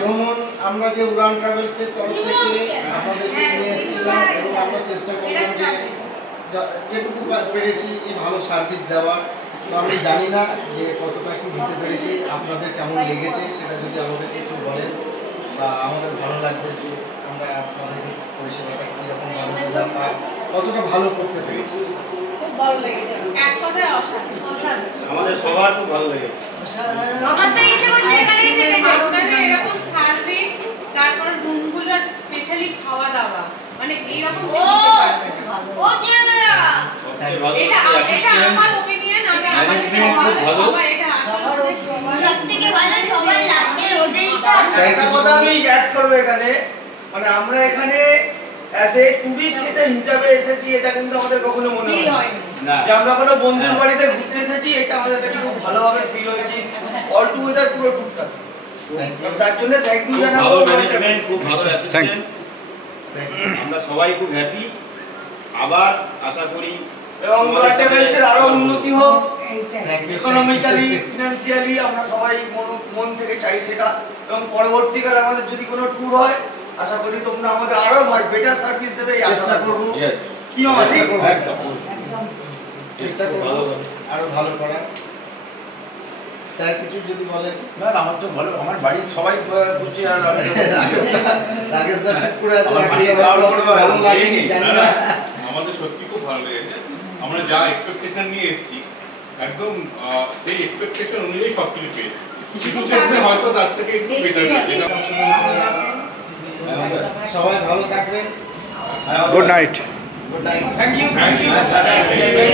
ভ্রমণ আমরা যে উড়ান ট্রাভেলসের তরফ থেকে আপনাদেরকে নিয়ে এসেছিলাম এবং আমরা চেষ্টা করলাম যে যেটুকু পেরেছি ভালো সার্ভিস দেওয়ার। তো আমি জানি না যে কতটা কি দিতে পেরেছি, আপনাদের কেমন লেগেছে সেটা যদি আমাদেরকে একটু বলেন বা আমাদের ভালো লাগবে যে আমরা আপনাদের পরিষেবাটা কীরকম দিলাম বা কতটা ভালো করতে পেরেছি। খুব ভালো লেগেছে, এক কথায় অসাধারণ। আমাদের সবার খুব ভালো লেগেছে। আমার তো ইচ্ছে করছে এখানেই থেকে আপনাদের এরকম সার্ভিস, তারপর রুমগুলোর স্পেশালি খাওয়া দাওয়া, মানে এইরকম দিতে পারবে না। ও জিয়াদা এটা আমার ওপিনিয়ন, আমি আমাদের সবাই এটা সবথেকে ভালো সবার লাস্টের হোটেলটা। একটা কথা আমি অ্যাড করব এখানে, মানে আমরা এখানে অ্যাজ এ টুরিস্ট হিসাবে এসেছি, এটা কিন্তু আমাদের কখনো মনে হয় না যে আমরা কোনো বন্ধুর বাড়িতে ঘুরতে এসেছি। এটা আমাদের কাছে খুব ভালোভাবে ফিল হয়েছে, অল টুগেদার পুরো ট্যুর সাথে। তার জন্য থ্যাংক ইউ জানাবো। ভালো ম্যানেজমেন্ট, খুব ভালো অ্যাসিস্ট্যান্স, আমরা সবাই খুব হ্যাপি। আবার আশা করি এবং ট্রাভেলসের আরো উন্নতি হোক, ইকোনমিক্যালি ফিনান্সিয়ালি আমরা সবাই মন থেকে চাই সেটা। এবং পরবর্তীকালে আমাদের যদি কোনো ট্যুর হয়, আশা করি তোমরা আমাদের আরো বেটার সার্ভিস দেবে, চেষ্টা করব। কি মামা চেষ্টা করব আরো ভালো করার। স্যার কিছু যদি বলেন। না না, আমার তো ভালো, আমার বাড়ির সবাই বুঝছি। আর রাকেশ দা করে আমাদের সত্যি খুব ভালো লেগেছে। আমরা যা এক্সপেকটেশন নিয়ে এসেছি একদম সেই এক্সপেকটেশন অনুযায়ী সবকিছু পেয়েছি। কিছু ক্ষেত্রে হয়তো তার থেকে একটু বেটার হয়েছে। সবাই ভালো থাকবেন। Good night. Good night. Thank you.